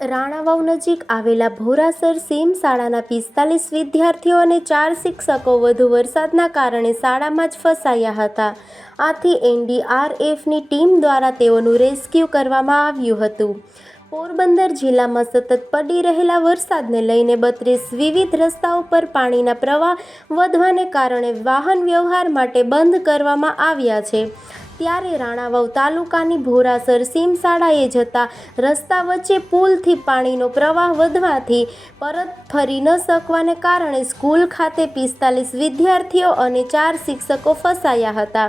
રાણાવાવ નજીક આવેલા ભોરાસર સીમ શાળાના પિસ્તાલીસ વિદ્યાર્થીઓ અને ચાર શિક્ષકો વધુ વરસાદના કારણે શાળામાં જ ફસાયા હતા. આથી એનડીઆરએફની ટીમ દ્વારા તેઓનું રેસ્ક્યુ કરવામાં આવ્યું હતું. પોરબંદર જિલ્લામાં સતત પડી રહેલા વરસાદને લઈને બત્રીસ વિવિધ રસ્તાઓ પર પાણીના પ્રવાહ વધવાને કારણે વાહન વ્યવહાર માટે બંધ કરવામાં આવ્યા છે. ત્યારે રાણાવાવ તાલુકાની ભોરાસર સીમશાળાએ જતા રસ્તા વચ્ચે પુલથી પાણીનો પ્રવાહ વધવાથી પરત ફરી ન શકવાને કારણે સ્કૂલ ખાતે પિસ્તાલીસ વિદ્યાર્થીઓ અને ચાર શિક્ષકો ફસાયા હતા.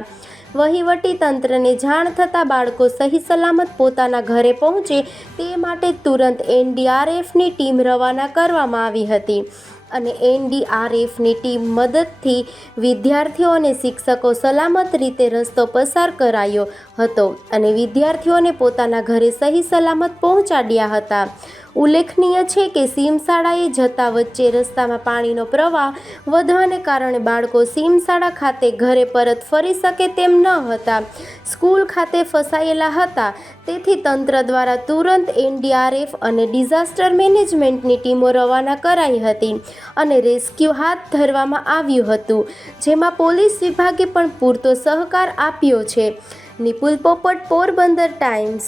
વહીવટી તંત્રને જાણ થતાં બાળકો સહી સલામત પોતાના ઘરે પહોંચે તે માટે તુરંત એનડીઆરએફની ટીમ રવાના કરવામાં આવી હતી. અને એનડીઆરએફની ટીમ મદદથી વિદ્યાર્થીઓ અને શિક્ષકો સલામત રીતે રસ્તો પસાર કરાયો હતો અને વિદ્યાર્થીઓને પોતાના ઘરે સહી સલામત પહોંચાડ્યા હતા. ઉલ્લેખનીય છે કે સીમશાળાએ જતા વચ્ચે રસ્તામાં પાણીનો પ્રવાહ વધવાને કારણે બાળકો સીમશાળા ખાતે ઘરે પરત ફરી શકે તેમ ન હતા. સ્કૂલ ખાતે ફસાયેલા હતા. તેથી તંત્ર દ્વારા તુરંત એનડીઆરએફ અને ડિઝાસ્ટર મેનેજમેન્ટની ટીમો રવાના કરાઈ હતી અને રેસ્ક્યુ હાથ ધરવામાં આવ્યું હતું, જેમાં પોલીસ વિભાગે પણ પૂરતો સહકાર આપ્યો છે. નિપુલ પોપટ, પોરબંદર ટાઈમ્સ.